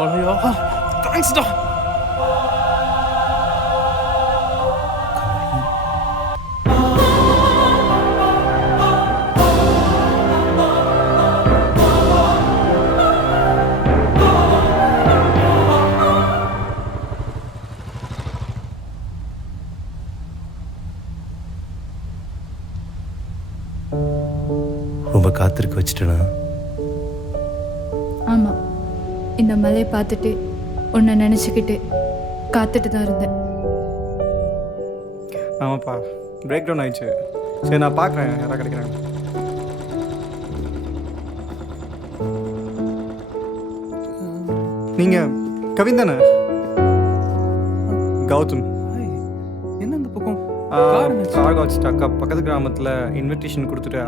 காலையா தேங்க்ஸ்டா. ரொம்ப காத்திருக்க வச்சுட்டேனா? ஆமாம், இந்த மலையை பார்த்துட்டு உன்னை நினச்சிக்கிட்டு காத்துட்டு தான் இருந்தேன். ஆமாப்பா, பிரேக் டவுன் ஆயிடுச்சு. சரி, நான் பார்க்குறேன் யாராவது கிடைக்கிறாங்க. நீங்கள் கவின் தானே? கௌதம். என்ன இந்த பக்கம் கார் வச்சுட்டு அக்கா பக்கத்து கிராமத்தில் இன்விடேஷன் கொடுத்துட்டு